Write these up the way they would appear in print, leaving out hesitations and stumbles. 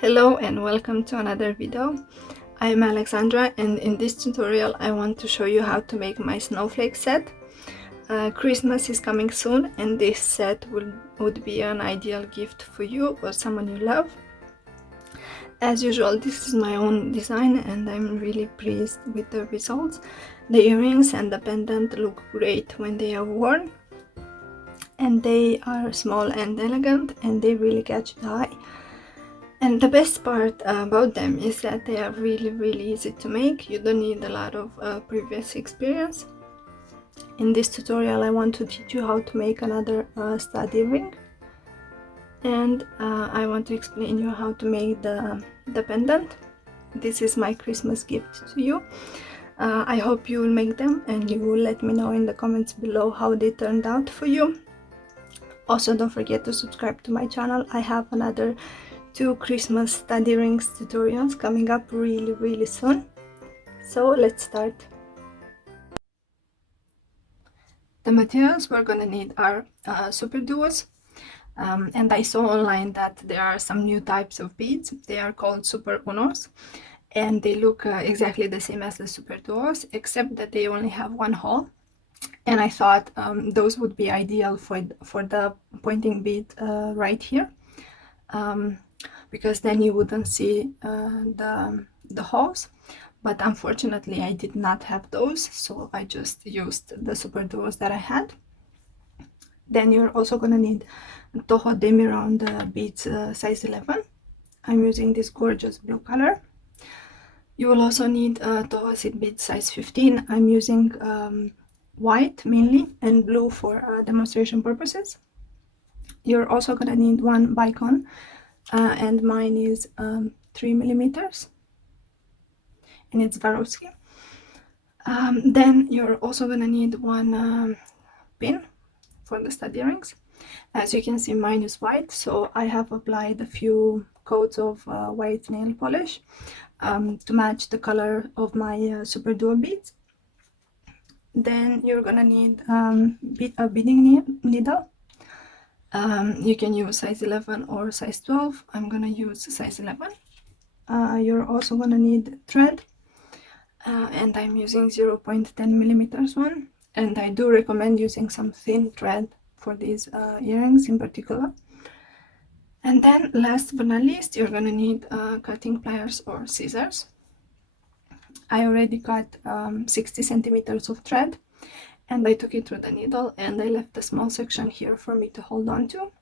Hello and welcome to another video. I'm Alexandra, and in this tutorial I want to show you how to make my snowflake set. Christmas is coming soon, and this set would be an ideal gift for you or someone you love. As usual, this is my own design and I'm really pleased with the results. The earrings and the pendant look great when they are worn, and they are small and elegant and they really catch the eye. And the best part about them is that they are really easy to make. You don't need a lot of previous experience. In this tutorial I want to teach you how to make another stud earring, and I want to explain you how to make the pendant. This is my Christmas gift to you. I hope you will make them and you will let me know in the comments below how they turned out for you. Also, don't forget to subscribe to my channel. I have another 2 Christmas stud earrings tutorials coming up really soon. So let's start. The materials we're gonna need are Superduos, and I saw online that there are some new types of beads. They are called superunos, and they look exactly the same as the Superduos, except that they only have one hole. And I thought those would be ideal for the pointing bead right here, because then you wouldn't see the holes. But unfortunately I did not have those, so I just used the Superduos that I had. Then you're also gonna need Toho demi round beads size 11. I'm using this gorgeous blue color. You will also need Toho seed beads size 15. I'm using white mainly and blue for demonstration purposes. You're also gonna need one bicone, and mine is 3 millimeters, and it's Swarovski. Then you're also gonna need one pin for the stud earrings. As you can see, mine is white, so I have applied a few coats of white nail polish to match the color of my Superduo beads. Then you're gonna need a beading needle. You can use size 11 or size 12. I'm gonna use size 11. You're also gonna need thread, and I'm using 0.10 millimeters one, and I do recommend using some thin thread for these earrings in particular. And then last but not least, you're gonna need cutting pliers or scissors. I already cut 60 centimeters of thread, and I took it through the needle, and I left a small section here for me to hold on to.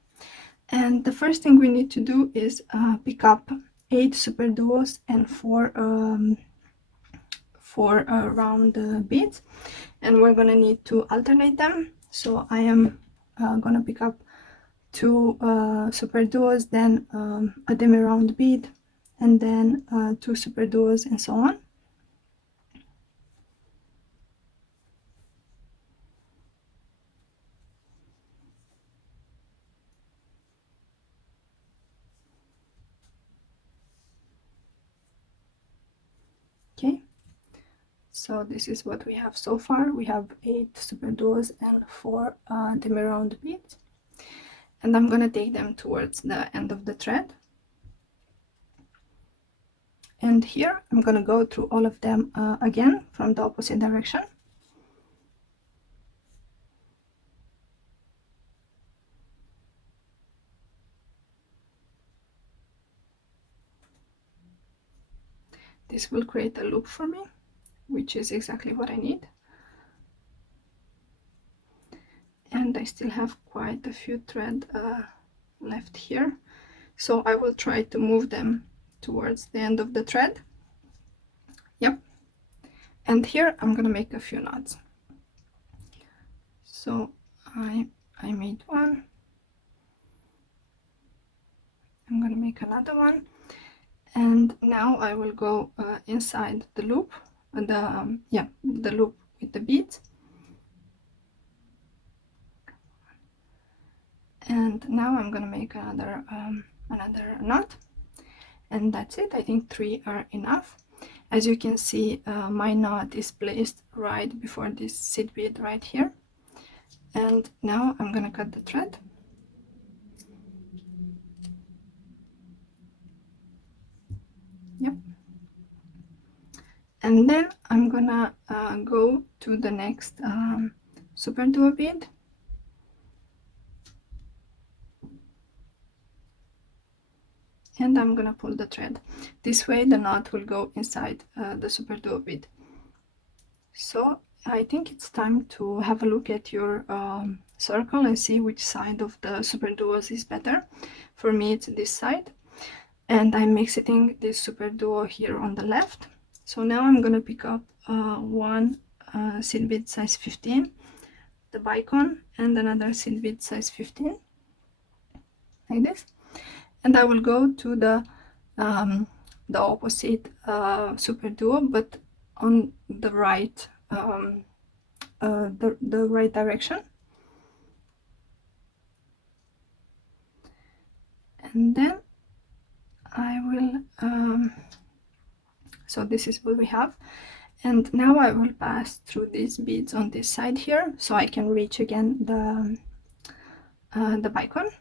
And the first thing we need to do is pick up 8 Superduos and 4 round beads, and we're gonna need to alternate them. So I am gonna pick up 2 Superduos, then a demi round bead, and then 2 Superduos, and so on. Okay, so this is what we have so far. We have 8 Superduos and 4 demi round beads, and I'm gonna take them towards the end of the thread. And here I'm gonna go through all of them again from the opposite direction. This will create a loop for me, which is exactly what I need. And I still have quite a few thread left here, so I will try to move them towards the end of the thread. Yep. And here I'm gonna make a few knots. So I made one. I'm gonna make another one, and now I will go inside the loop, the loop with the beads. And now I'm gonna make another knot, and that's it. I think 3 are enough. As you can see, my knot is placed right before this seed bead right here. And now I'm gonna cut the thread. Yep. And then I'm gonna go to the next Superduo bead. And I'm gonna pull the thread. This way the knot will go inside the Superduo bead. So I think it's time to have a look at your circle and see which side of the Superduos is better. For me it's this side, and I'm exiting this Superduo here on the left. So now I'm gonna pick up one seed bead size 15, the bicone, and another seed bead size 15, like this, and I will go to the opposite Superduo, but on the right the right direction. And then I will so this is what we have, and now I will pass through these beads on this side here so I can reach again the bicone.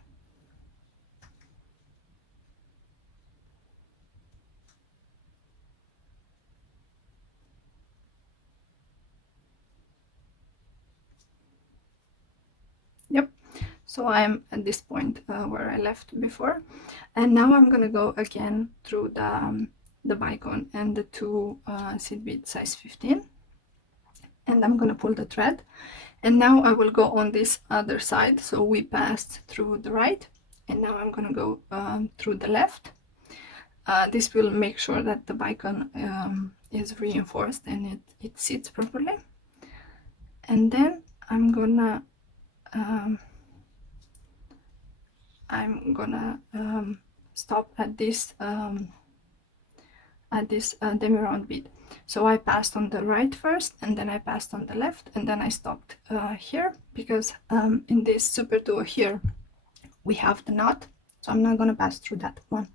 Yep, so I'm at this point where I left before, and now I'm gonna go again through the bicone and the two seed bead size 15, and I'm gonna pull the thread. And now I will go on this other side. So we passed through the right, and now I'm gonna go through the left. This will make sure that the bicone is reinforced and it sits properly. And then I'm gonna stop at this demi round bead. So I passed on the right first, and then I passed on the left, and then I stopped here because in this Superduo here we have the knot, so I'm not going to pass through that one.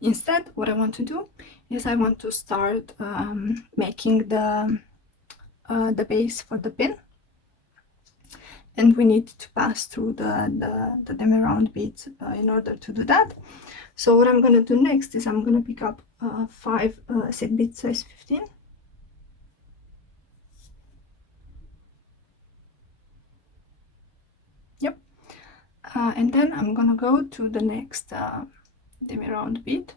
Instead, what I want to do is I want to start making the base for the pin, and we need to pass through the demi round beads in order to do that. So what I'm going to do next is I'm going to pick up 5 seed bead size 15. Yep. And then I'm going to go to the next demi round bead.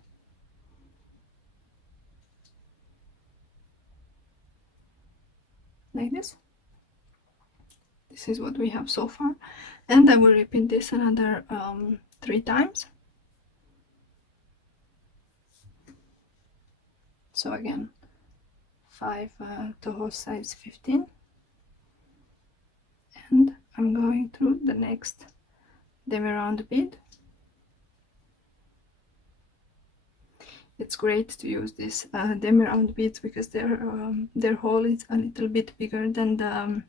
Like this. This is what we have so far. And I will repeat this another 3 times. So again, 5 Toho size 15, and I'm going through the next demi round bead. It's great to use these demi round beads because their hole is a little bit bigger than the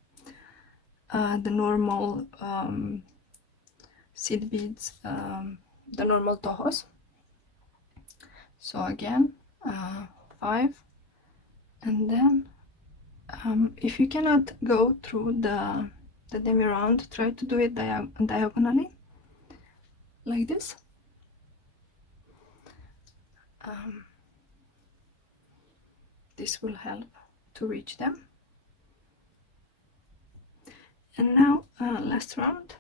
normal seed beads, the normal Tohos. So again, 5, and then if you cannot go through the demi round, try to do it diagonally, like this. This will help to reach them. And now last round.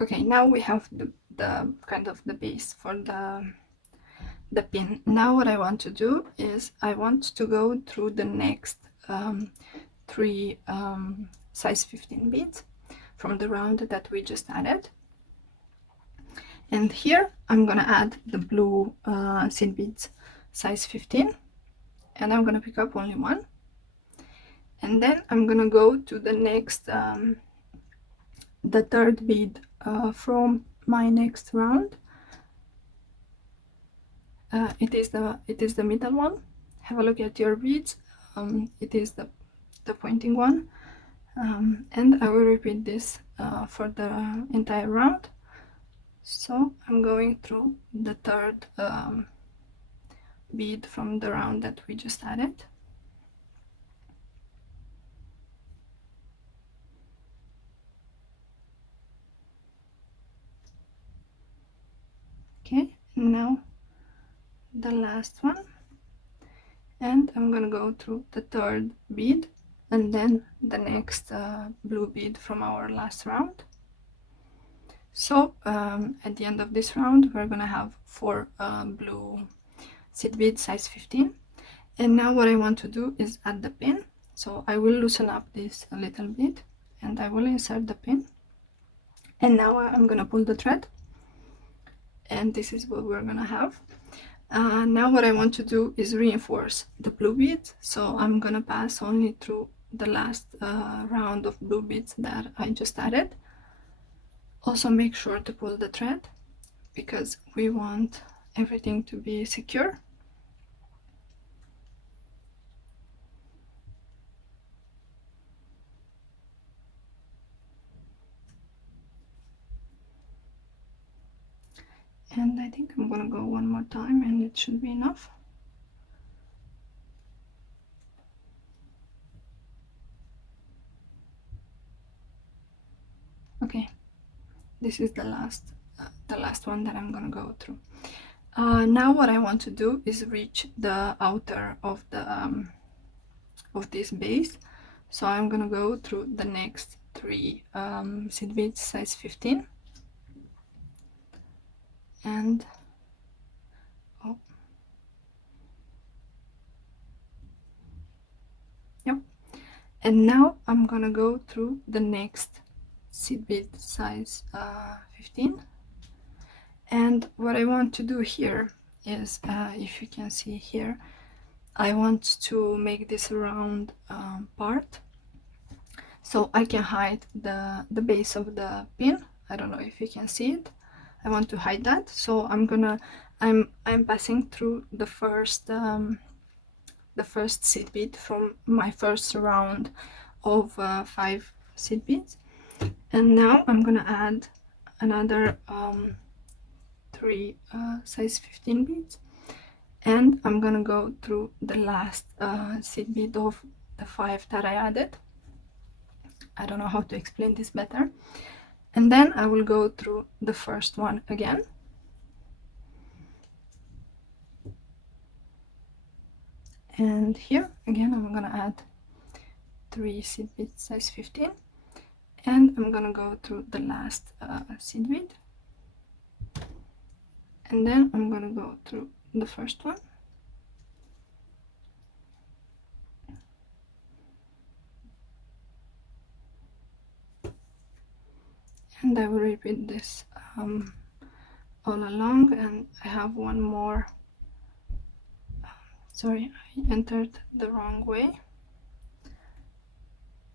Okay, now we have the kind of the base for the pin. Now what I want to do is I want to go through the next 3 size 15 beads from the round that we just added. And here I'm gonna add the blue seed beads size 15, and I'm gonna pick up only 1. And then I'm gonna go to the next the 3rd bead from my next round. It is the middle one. Have a look at your beads. It is the pointing one, and I will repeat this for the entire round. So I'm going through the third bead from the round that we just added. Okay, now the last one, and I'm gonna go through the third bead and then the next blue bead from our last round. So at the end of this round we're gonna have 4 blue seed beads size 15, and now what I want to do is add the pin. So I will loosen up this a little bit and I will insert the pin, and now I'm gonna pull the thread, and this is what we're gonna have. Now what I want to do is reinforce the blue beads, so I'm gonna pass only through the last round of blue beads that I just added. Also make sure to pull the thread because we want everything to be secure. And I think I'm gonna go one more time and it should be enough. Okay, this is the last one that I'm gonna go through. Now what I want to do is reach the outer of this base, so I'm gonna go through the next 3 seed beads size 15, and yep, and now I'm gonna go through the next seed bead size 15, and what I want to do here is if you can see here, I want to make this round part so I can hide the base of the pin. I don't know if you can see it. I want to hide that, so I'm passing through the first seed bead from my first round of 5 seed beads, and now I'm gonna add another 3 size 15 beads, and I'm gonna go through the last seed bead of the 5 that I added. I don't know how to explain this better. And then I will go through the first one again. And here again I'm gonna add 3 seed beads size 15, and I'm gonna go through the last seed bead, and then I'm gonna go through the first one, and I will repeat this all along. And I have one more. Sorry, I entered the wrong way,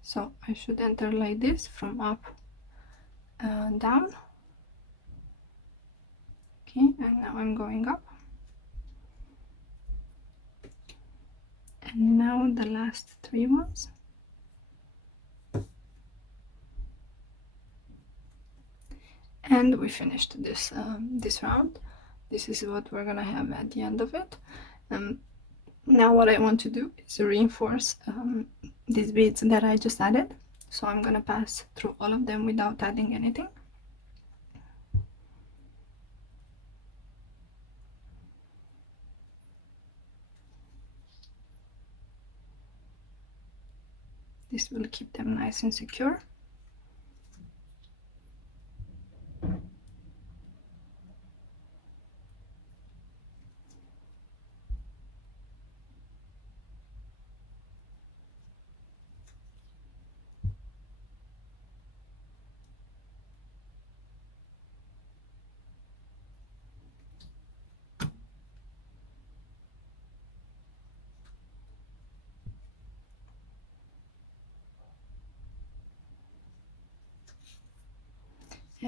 so I should enter like this from up down. Okay, and now I'm going up, and now the last 3 ones, and we finished this this round. This is what we're gonna have at the end of it. Now what I want to do is reinforce these beads that I just added, so I'm gonna pass through all of them without adding anything. This will keep them nice and secure.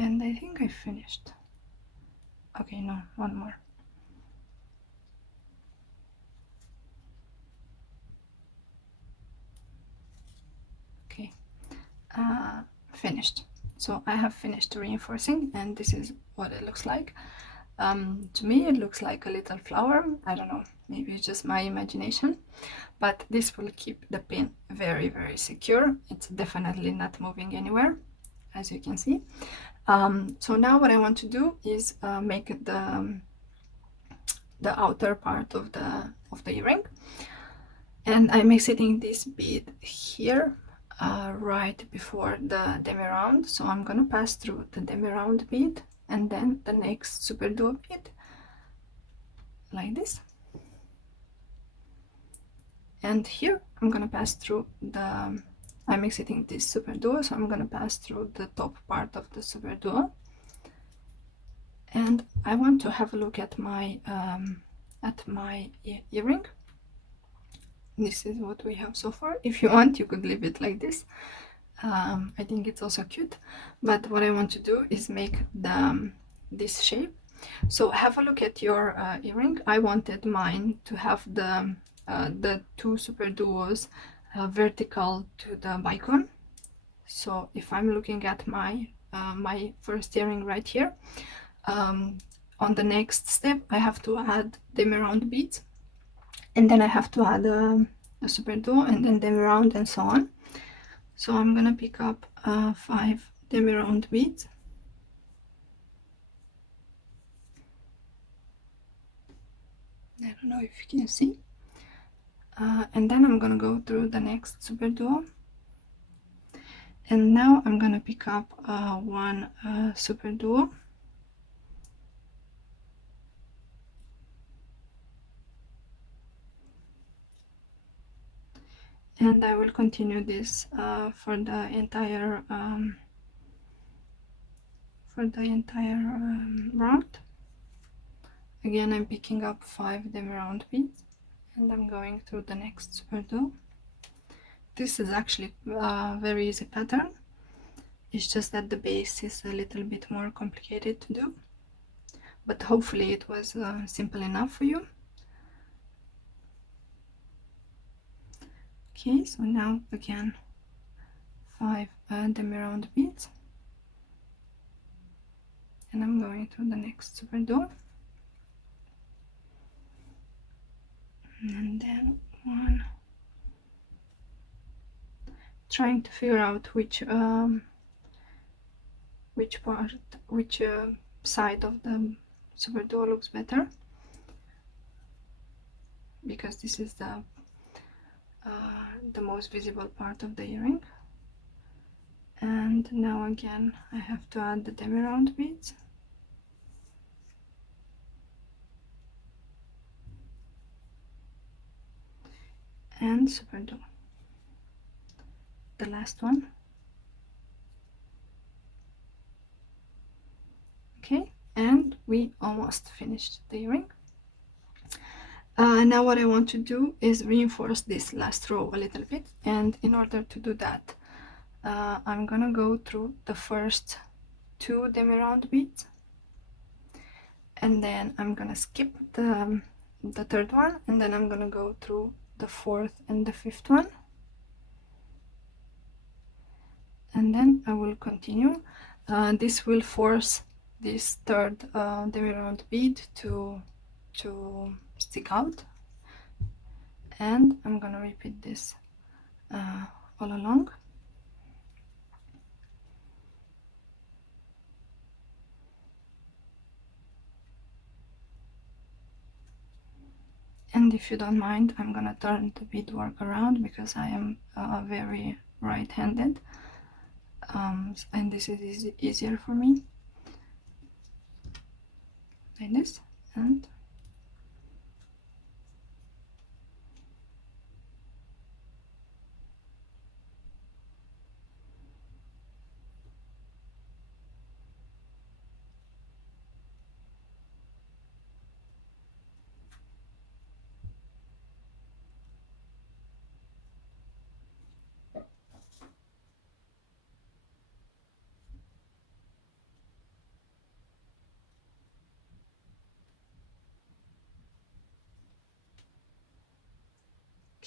And I think I finished. Okay, no, one more. Okay, finished. So I have finished reinforcing, and this is what it looks like. To me it looks like a little flower. I don't know, maybe it's just my imagination, but this will keep the pin very, very secure. It's definitely not moving anywhere, as you can see. So now what I want to do is make the outer part of the earring, and I'm exiting this bead here right before the demi round. So I'm gonna pass through the demi round bead and then the next Superduo bead like this, and here I'm gonna pass through I'm exiting this Superduo, so I'm gonna pass through the top part of the Superduo, and I want to have a look at my earring. This is what we have so far. If you want, you could leave it like this. I think it's also cute, but what I want to do is make this shape. So have a look at your earring. I wanted mine to have the two Superduos vertical to the bicone. So if I'm looking at my first earring right here, on the next step I have to add demi round beads, and then I have to add a Superduo, and then demi round, and so on. So I'm gonna pick up 5 demi round beads, I don't know if you can see, and then I'm gonna go through the next Superduo, and now I'm gonna pick up one Superduo, and I will continue this for the entire round. Again, I'm picking up 5 demi round beads, and I'm going through the next Superduo. This is actually a very easy pattern. It's just that the base is a little bit more complicated to do, but hopefully it was simple enough for you. Okay, so now again 5 demi round beads, and I'm going through the next Superduo, and then one, trying to figure out which side of the Superduo looks better, because this is the most visible part of the earring. And now again I have to add the demi round beads, and Superduo, the last one. Okay, and we almost finished the earring. Now what I want to do is reinforce this last row a little bit, and in order to do that I'm gonna go through the first 2 demi round beads, and then I'm gonna skip the third one, and then I'm gonna go through the 4th and the 5th one, and then I will continue. This will force this 3rd demi round bead to stick out, and I'm gonna repeat this all along. And if you don't mind, I'm gonna turn the beadwork around because I am very right-handed, and this is easier for me, like this. And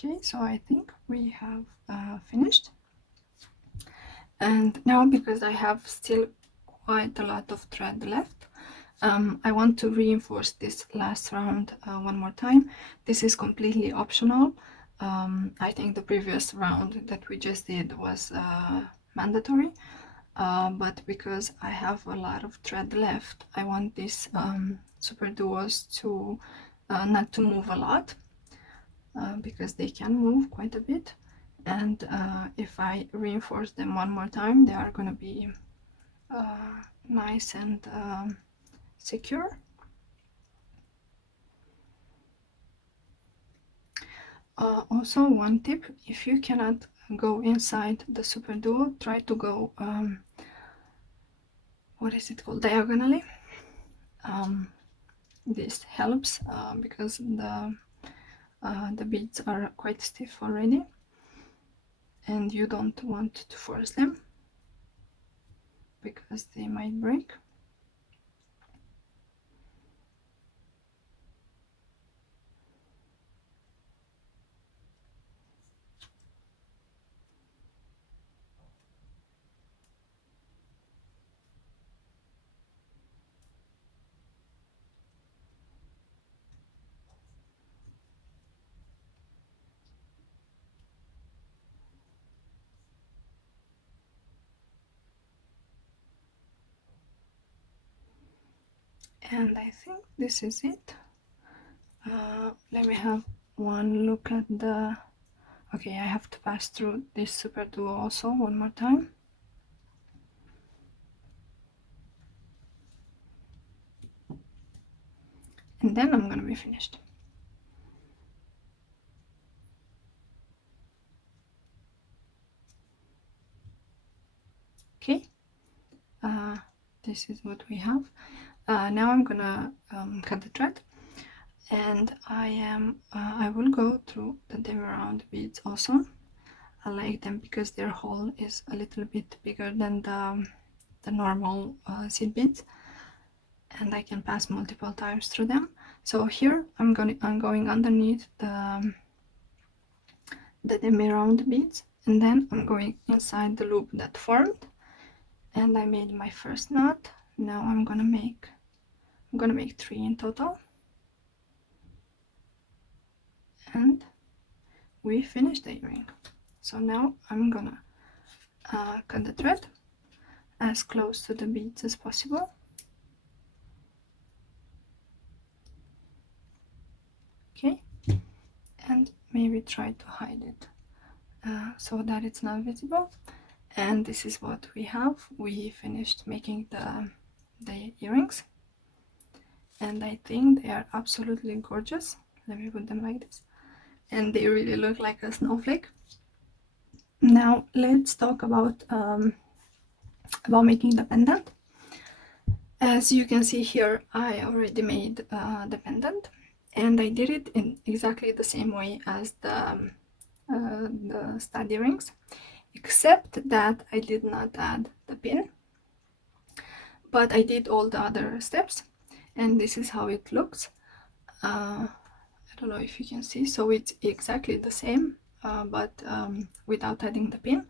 Okay, so I think we have finished. And now, because I have still quite a lot of thread left, I want to reinforce this last round one more time. This is completely optional. I think the previous round that we just did was mandatory, but because I have a lot of thread left, I want these Superduos to not to move a lot, because they can move quite a bit. And if I reinforce them one more time, they are going to be nice and secure. Also, one tip: if you cannot go inside the Superduo, try to go what is it called, diagonally. This helps because the beads are quite stiff already, and you don't want to force them because they might break. And I think this is it. Let me have one look at the... Okay, I have to pass through this Superduo also one more time. And then I'm gonna be finished. Okay, this is what we have. Now I'm gonna cut the thread, and I will go through the demi round beads also. I like them because their hole is a little bit bigger than the normal seed beads, and I can pass multiple times through them. So here I'm going underneath the demi round beads, and then I'm going inside the loop that formed, and I made my first knot. Now I'm gonna make 3 in total, and we finished the earring. So now I'm gonna cut the thread as close to the beads as possible. Okay, and maybe try to hide it so that it's not visible. And this is what we have. We finished making the earrings, and I think they are absolutely gorgeous. Let me put them like this, and they really look like a snowflake. Now let's talk about making the pendant. As you can see here, I already made the pendant, and I did it in exactly the same way as the stud earrings, except that I did not add the pin, but I did all the other steps, and this is how it looks. I don't know if you can see, so it's exactly the same, but without adding the pin.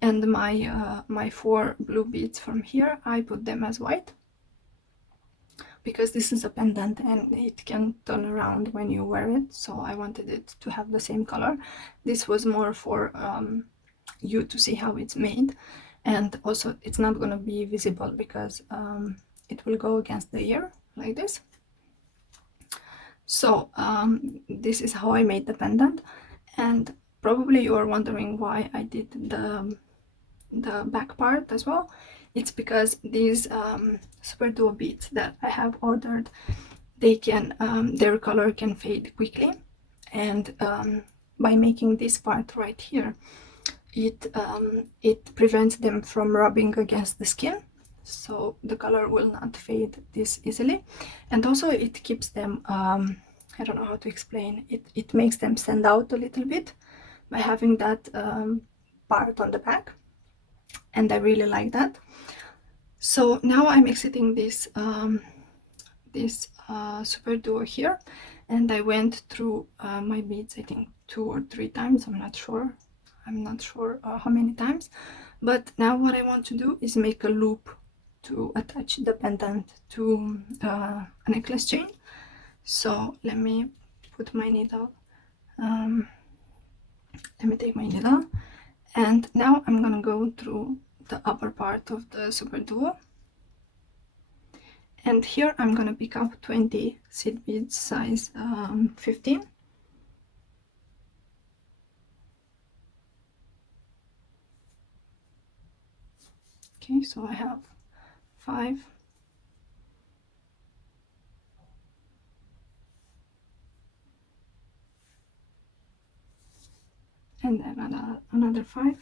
And my 4 blue beads from here, I put them as white, because this is a pendant and it can turn around when you wear it, so I wanted it to have the same color. This was more for you to see how it's made, and also it's not going to be visible because it will go against the ear like this. So this is how I made the pendant, and probably you are wondering why I did the back part as well. It's because these Superduo beads that I have ordered, they can their color can fade quickly, and by making this part right here, it prevents them from rubbing against the skin, so the color will not fade this easily. And also it keeps them I don't know how to explain it, it makes them stand out a little bit by having that part on the back, and I really like that. So now I'm exiting this Superduo here, and I went through my beads, I think 2 or 3 times. I'm not sure how many times. But now what I want to do is make a loop to attach the pendant to a necklace chain. So let me put my needle, let me take my needle, and now I'm gonna go through the upper part of the Superduo, and here I'm gonna pick up 20 seed beads size 15. Okay, so I have 5, and then another 5,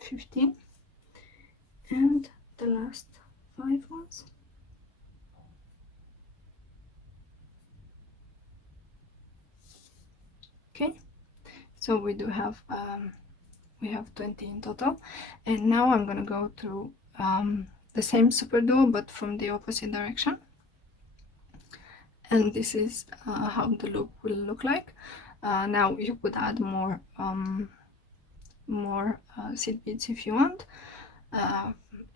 $15, and the last 5 ones. Okay, so we do have we have 20 in total, and now I'm gonna go through the same Superduo but from the opposite direction, and this is how the loop will look like. Now you could add more seed beads if you want.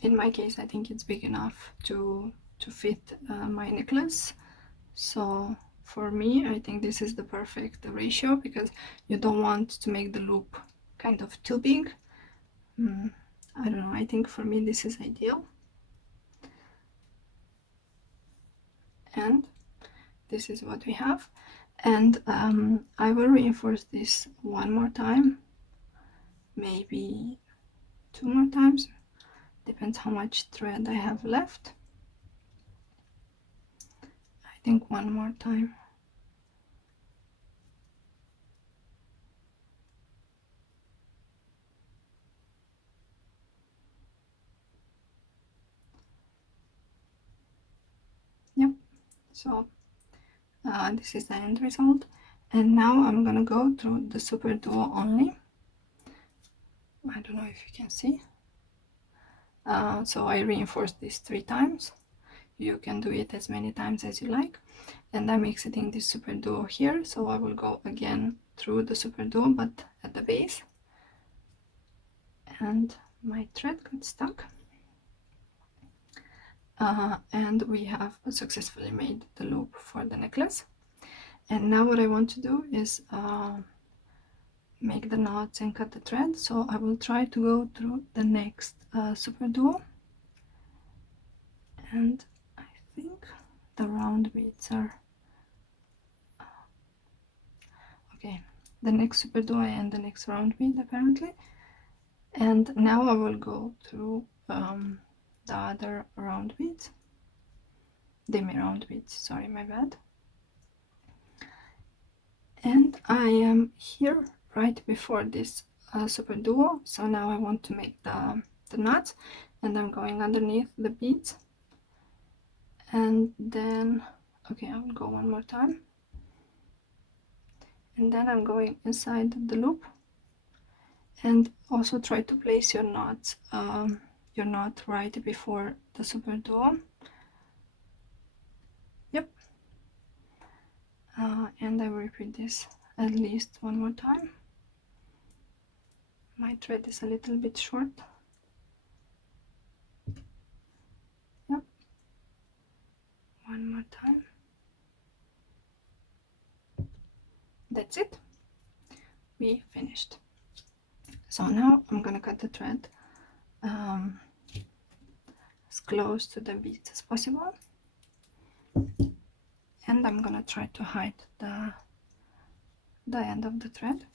In my case, I think it's big enough to fit my necklace. So for me, I think this is the perfect ratio, because you don't want to make the loop kind of too big. I don't know, I think for me this is ideal. And this is what we have. And I will reinforce this one more time, maybe 2 more times, depends how much thread I have left. I think 1 more time. Yep, so this is the end result. And now I'm gonna go through the Superduo only. I don't know if you can see. So I reinforced this 3 times. You can do it as many times as you like. And I'm exiting this Superduo here, so I will go again through the Superduo but at the base. And my thread got stuck. And we have successfully made the loop for the necklace. And now what I want to do is make the knots and cut the thread. So I will try to go through the next Superduo, and I think the round beads are okay, the next Superduo and the next round bead apparently. And now I will go through the other round beads, demi round beads, sorry, my bad. And I am here right before this Superduo, so now I want to make the knots, and I'm going underneath the beads, and then okay, I will go one more time, and then I'm going inside the loop. And also try to place your knots, your knot right before the Superduo. Yep. And I will repeat this at least one more time. My thread is a little bit short. Yep. One more time. That's it. We finished. So now I'm gonna cut the thread as close to the beads as possible, and I'm gonna try to hide the end of the thread.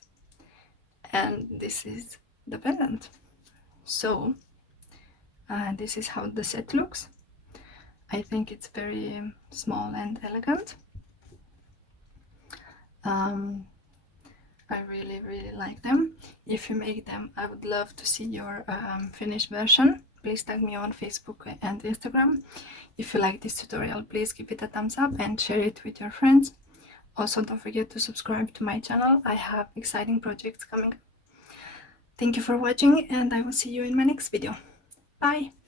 And this is the pendant. So this is how the set looks. I think it's very small and elegant. I really like them. If you make them, I would love to see your finished version. Please tag me on Facebook and Instagram. If you like this tutorial, please give it a thumbs up and share it with your friends. Also, don't forget to subscribe to my channel. I have exciting projects coming. Thank you for watching, and I will see you in my next video. Bye!